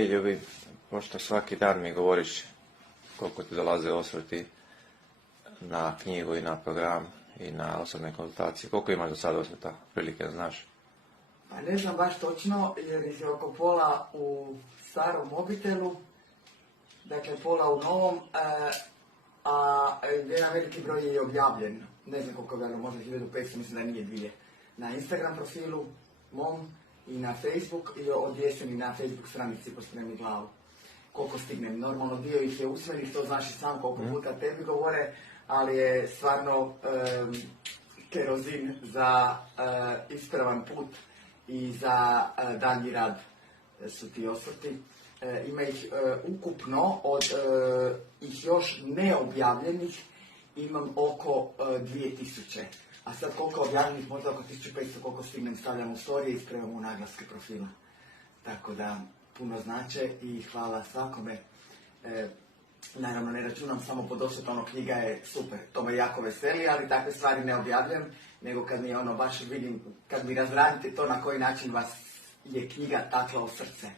Ljubi, pošto svaki dan mi govoriš koliko ti dolaze osvrti na knjigu i na program i na osobne konzultacije, koliko imaš do sada osvrta, prilike znaš? Pa ne znam baš točno, jer ih je oko pola u starom mobitelu, dakle pola u novom, a jedan veliki broj je objavljen. Ne znam koliko je, možda 1500, mislim da nije dvije. Na Instagram profilu mom i na Facebook i od jeseni na Facebook stranici Pospremi glavu. Koliko stignem. Normalno dio ih je usmenih, to znaš i sam koliko puta tebi govore, ali je stvarno kerozin za ispravan put i za daljnji rad su ti osvrti. Ima ih ukupno od ih još neobjavljenih imam oko 2000. A sad koliko objavljenih, možda oko 1500, koliko stignem stavljam u storije i spremam u naglaske profila. Tako da puno znače i hvala svakome. Naravno ne računam samo pod osvetom, knjiga je super, to me jako veseli, ali takve stvari ne objavljam, nego kad mi baš vidim, kad mi razradite to na koji način vas je knjiga takla u srce.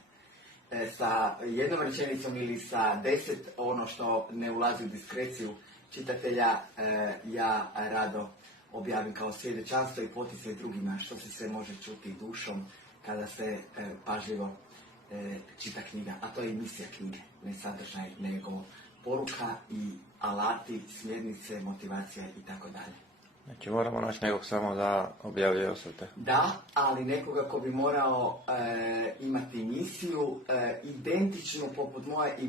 Sa jednom rečenicom ili sa 10, ono što ne ulazi u diskreciju čitatelja, ja rado objavim kao svjedočanstvo i poticaj drugima, što se sve može čuti dušom kada se pažljivo čita knjiga. A to je i misija knjige, ne sadržaj, nego poruka i alati, smjernice, motivacija i tako dalje. Znači moramo naći nekog samo da objavljuje osvrte. Da, ali nekoga ko bi morao imati misiju identičnu poput moje i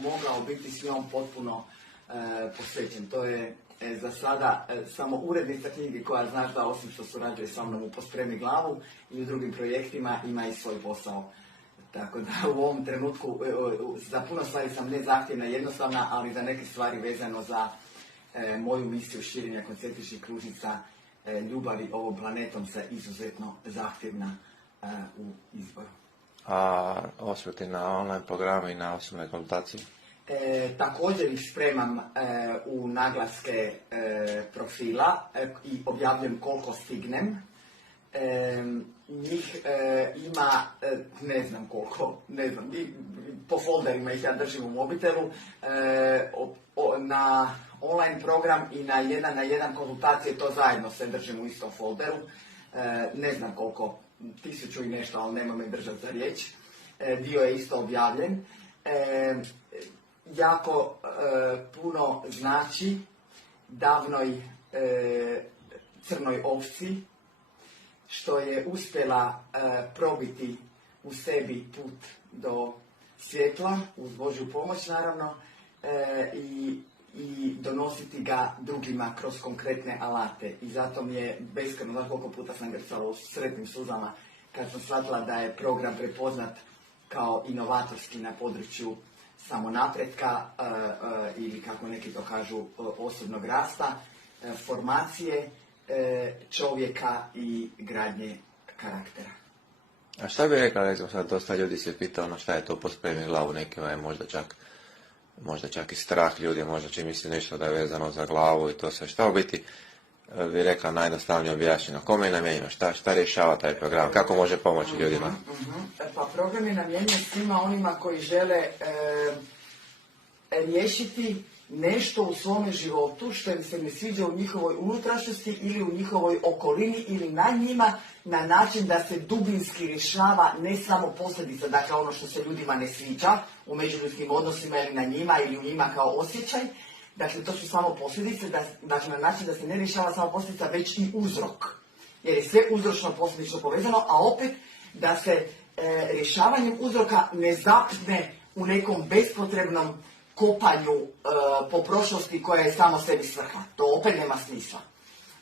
mogao biti s njom potpuno posvećen. To je za sada samo urednica knjige koja znaš da osim što surađuje sa mnom u Pospremi glavu i u drugim projektima ima i svoj posao. Tako da u ovom trenutku za puno stvari sam nezahtjevna, jednostavna, ali za neke stvari vezano za moju misiju širenja koncentričnih kružnica ljubavi ovom planetom se izuzetno zahtjevna u izboru. A osvrti na online programe i na osobne konzultacije? Također ih spremam u naglaske profila i objavljam koliko stignem. Njih ima, ne znam koliko, ne znam, po folderima ih ja držim u mobitelu, na online program i na jedan konzultacije, to zajedno se držim u istom folderu, ne znam koliko, 1000 i nešto, ali nema me držati za riječ, dio je isto objavljen. Jako puno znači davnoj crnoj ovci, što je uspjela probiti u sebi put do svjetla, uz Božju pomoć naravno, i donositi ga drugima kroz konkretne alate. I zato mi je beskreno, znaš koliko puta sam grcala u sretnim suzama kad sam shvatila da je program prepoznat kao inovatorski na području samonapretka ili kako neki to kažu osobnog rasta, formacije čovjeka i gradnje karaktera. A šta bi rekla, recimo sad dosta ljudi se pita šta je to Pospremi glavu, nekima je možda čak i strah ljudi, možda će misli nešto da je vezano za glavu i to sve. Šta u biti bi rekla najjednostavnije objašnjeno? Kome je namijenjeno? Šta rješava taj program? Kako može pomoći ljudima? Pa program je namijenjen svima onima koji žele riješiti nešto u svome životu što im se ne sviđa u njihovoj unutrašnjosti ili u njihovoj okolini ili na njima, na način da se dubinski rješava ne samo posljedica, dakle ono što se ljudima ne sviđa u međuljudskim odnosima ili na njima ili u njima kao osjećaj. Dakle, to su samo posljedice, dakle na način da se ne rješava samo posljedica, već i uzrok. Jer je sve uzročno posljedično povezano, a opet da se rješavanjem uzroka ne zapne u nekom bespotrebnom kopanju po prošlosti koja je samo sebi svrha. To opet nema smisla.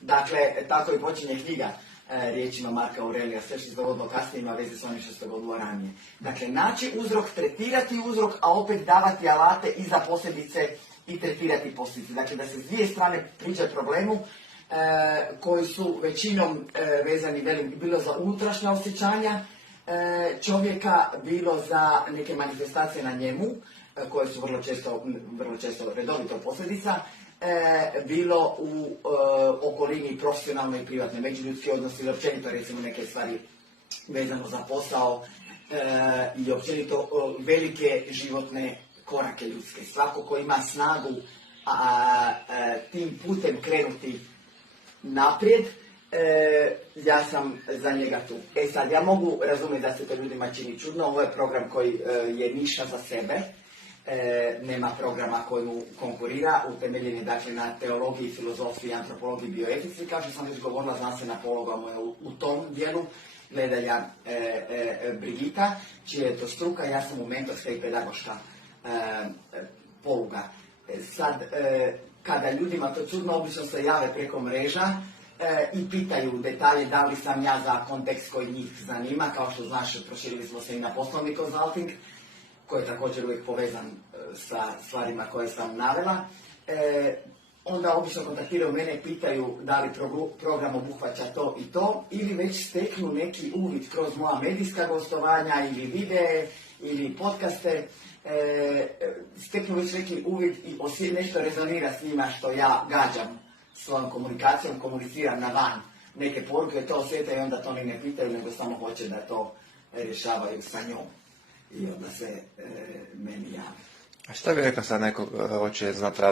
Dakle, tako i počinje knjiga riječima Marka Aurelija, sve što se dogodilo kasnije ima veze s onim što se dogodilo ranije. Dakle, naći uzrok, tretirati uzrok, a opet davati alate i za posljedice i tretirati posljedice. Dakle, da se s dvije strane priča problemu koji su većinom vezani bilo za unutrašnja osjećanja čovjeka, bilo za neke manifestacije na njemu, koje su vrlo često redovito posljedica, bilo u okolini profesionalne i privatne, međuljudski odnosi ili općenito recimo neke stvari vezano za posao i općenito velike životne korake ljudske. Svako ko ima snagu tim putem krenuti naprijed, ja sam za njega tu. Sad, ja mogu razumjeti da se to ljudima čini čudno, ovo je program koji je niša za sebe, nema programa koji mu konkurira, utemeljen je dakle na teologiji, filozofiji, antropologiji, bioetici, kao što sam već govorila, znanstvena pologa mu je u tom dijelu, gledalja Brigita, čija je to struka, ja sam u mentorska i pedagoška poluga. Sad, kada ljudima to čudno, obično se jave preko mreža i pitaju detalje da li sam ja za kontekst koji njih zanima, kao što znaš, proširili smo se i na poslovni consulting, koji je također uvijek povezan sa stvarima koje sam navela. Onda obično kontaktiraju mene i pitaju da li program obuhvaća to i to, ili već steknu neki uvid kroz moja medijska gostovanja ili videe ili podcaste, steknu već neki uvid i nešto rezonira s njima što ja gađam svojom komunikacijom, komuniciram na van neke poruke, to osjete i onda to ni ne pitaju, nego samo hoće da to rješavaju sa njom. I onda se meni javi. A šta bi rekao sad neko hoće znati